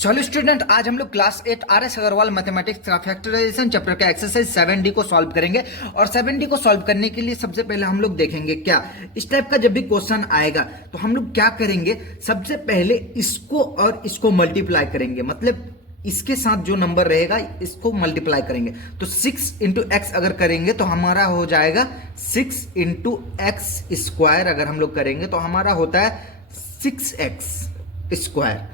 चलो स्टूडेंट, आज हम लोग क्लास 8 RS अग्रवाल मैथमेटिक्स का फैक्टराइजेशन चैप्टर का एक्सरसाइज 7D को सॉल्व करेंगे। और 7D को सॉल्व करने के लिए सबसे पहले हम लोग देखेंगे क्या इस टाइप का जब भी क्वेश्चन आएगा तो हम लोग क्या करेंगे, सबसे पहले इसको और इसको मल्टीप्लाई करेंगे, मतलब इसके साथ जो नंबर रहेगा इसको मल्टीप्लाई करेंगे। तो 6 इंटू एक्स अगर करेंगे तो हमारा हो जाएगा 6 इंटू एक्स स्क्वायर। अगर हम लोग करेंगे तो हमारा होता है 6x स्क्वायर।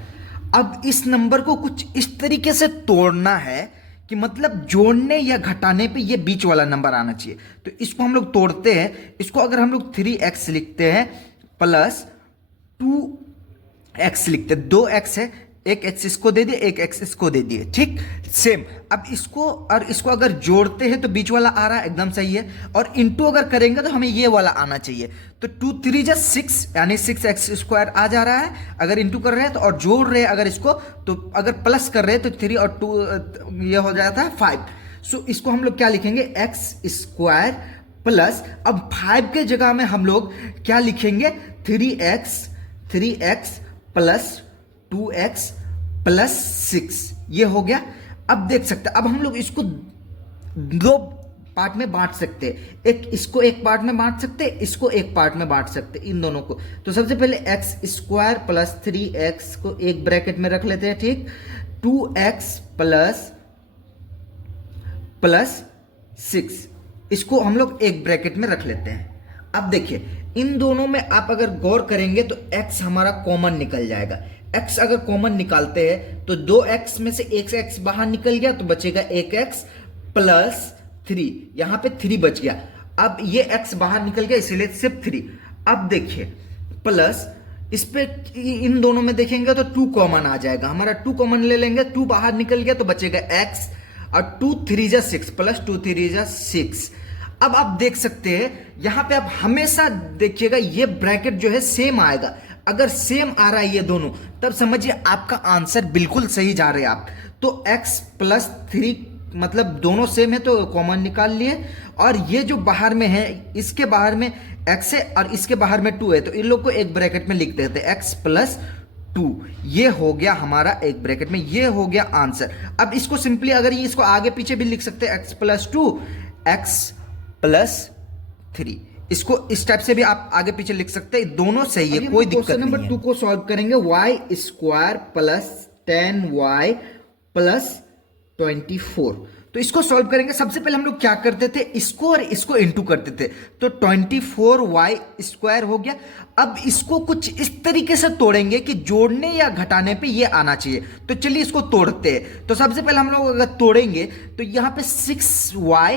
अब इस नंबर को कुछ इस तरीके से तोड़ना है कि मतलब जोड़ने या घटाने पे ये बीच वाला नंबर आना चाहिए। तो इसको हम लोग तोड़ते हैं। इसको अगर हम लोग 3x लिखते हैं प्लस 2x लिखते हैं, 2x है, एक x इसको दे दिए, एक x इसको दे दिए, ठीक सेम। अब इसको और इसको अगर जोड़ते हैं तो बीच वाला आ रहा है, एकदम सही है। और इंटू अगर करेंगे तो हमें ये वाला आना चाहिए। तो 2 3 जा 6 यानी 6x स्क्वायर आ जा रहा है अगर इंटू कर रहे हैं तो, और जोड़ रहे हैं अगर इसको तो, अगर प्लस कर रहे हैं तो 3 और 2 ये हो जाता है 5। सो इसको हम लोग क्या लिखेंगे, x स्क्वायर प्लस, अब 5 के जगह में हम लोग क्या लिखेंगे, 3x प्लस 2x प्लस 6, ये हो गया। अब देख सकते हैं, अब हम लोग इसको दो पार्ट में बांट सकते हैं, एक इसको एक पार्ट में बांट सकते हैं, इसको एक पार्ट में बांट सकते हैं, इन दोनों को। तो सबसे पहले x स्क्वायर प्लस 3x को एक ब्रैकेट में रख लेते हैं, ठीक। 2x प्लस 6 इसको हम लोग एक ब्रैकेट में रख लेते हैं। अब देखिए इन दोनों में आप अगर गौर करेंगे तो x हमारा कॉमन निकल जाएगा। x अगर कॉमन निकालते हैं तो 2x में से एक x बाहर निकल गया तो बचेगा 1x प्लस 3, यहां पे 3 बच गया। अब ये x बाहर निकल गया इसीलिए सिर्फ 3। अब देखिए प्लस इस पे इन दोनों में देखेंगे तो 2 कॉमन आ जाएगा, हमारा 2 कॉमन ले लेंगे, 2 बाहर निकल गया तो बचेगा x और 2 3 जा 6 प्लस 2 3 जा 6। अब आप देख सकते हैं यहां पे आप हमेशा देखिएगा ये ब्रैकेट जो है सेम आएगा। अगर सेम आ रहा है ये दोनों तब समझिए आपका आंसर बिल्कुल सही जा रहे हैं आप। तो x प्लस 3 मतलब दोनों सेम है तो कॉमन निकाल लिए, और ये जो बाहर में है इसके बाहर में x है और इसके बाहर में 2 है तो इन लोग को एक ब्रैकेट में लिख देते हैं, x प्लस 2, ये हो गया हमारा एक ब्रैकेट में, ये हो गया आंसर। अब इसको सिंपली अगर ये इसको आगे पीछे भी लिख सकते हैं, x प्लस 2 x प्लस 3, इसको इस टाइप से भी आप आगे पीछे लिख सकते हैं, दोनों सही है, कोई दिक्कत नहीं है। नंबर 2 को सॉल्व करेंगे, y square plus 10y plus 24। तो इसको सॉल्व करेंगे, सबसे पहले हम लोग क्या करते थे, इसको और इसको इंटू करते थे, तो 24y स्क्वायर हो गया। अब इसको कुछ इस तरीके से तोड़ेंगे कि जोड़ने या घटाने पे ये आना चाहिए। तो चलिए इसको तोड़ते हैं। तो सबसे पहले हम लोग अगर तोड़ेंगे तो यहां पे 6y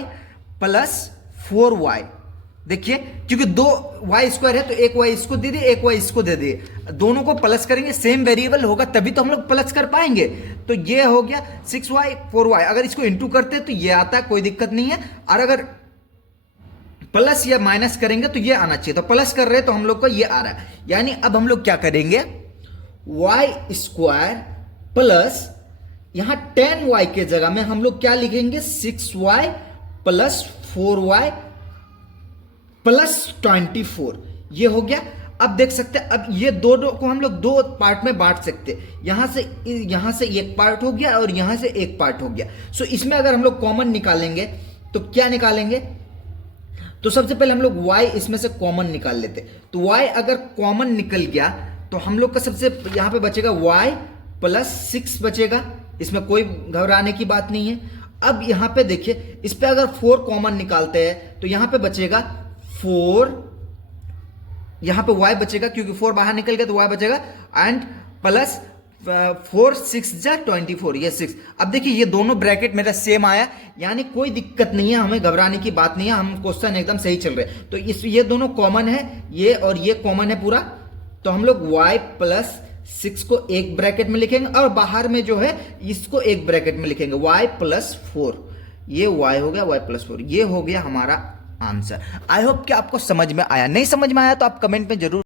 प्लस 4y, देखिए क्योंकि 2y स्क्वायर है तो एक y इसको दे दिए, एक y इसको दे दिए, दोनों को प्लस करेंगे, सेम वेरिएबल होगा तभी तो हम लोग प्लस कर पाएंगे। तो ये हो गया 6y 4y। अगर इसको इंटू करते हैं तो ये आता है, कोई दिक्कत नहीं है। और अगर प्लस या माइनस करेंगे तो ये आना चाहिए, तो प्लस कर रहे हैं तो हम लोग को ये आ रहा है। यानी अब हम लोग क्या करेंगे, y स्क्वायर प्लस यहां 10y के जगह में हम लोग क्या लिखेंगे, 6y प्लस 4y प्लस 24, ये हो गया। अब देख सकते हैं, अब ये दो को हम लोग दो पार्ट में बांट सकते हैं, यहां से एक पार्ट हो गया और यहां से एक पार्ट हो गया। सो इसमें अगर हम लोग कॉमन निकालेंगे तो क्या निकालेंगे, तो सबसे पहले हम लोग y इसमें से कॉमन निकाल लेते। तो y अगर कॉमन निकल गया तो हम लोग का सबसे यहां पे बचेगा y प्लस 6 बचेगा, इसमें कोई घबराने की बात नहीं है। अब यहां पे देखिए इस पे अगर 4 कॉमन निकालते हैं तो यहां पे बचेगा 4, यहां पे y बचेगा क्योंकि 4 बाहर निकल गया तो y बचेगा, एंड प्लस 4 6 जा 24, ये 6। अब देखिए ये दोनों ब्रैकेट मेरा सेम आया, यानी कोई दिक्कत नहीं है, हमें घबराने की बात नहीं है, हम क्वेश्चन एकदम सही चल रहे हैं। तो ये दोनों कॉमन है, ये और ये कॉमन है पूरा, तो हम लोग y प्लस 6 को एक ब्रैकेट में लिखेंगे और बाहर में जो है इसको एक ब्रैकेट में लिखेंगे, y प्लस 4, ये y हो गया, y प्लस 4, ये हो गया हमारा आंसर। आई होप कि आपको समझ में आया, नहीं समझ में आया तो आप कमेंट में जरूर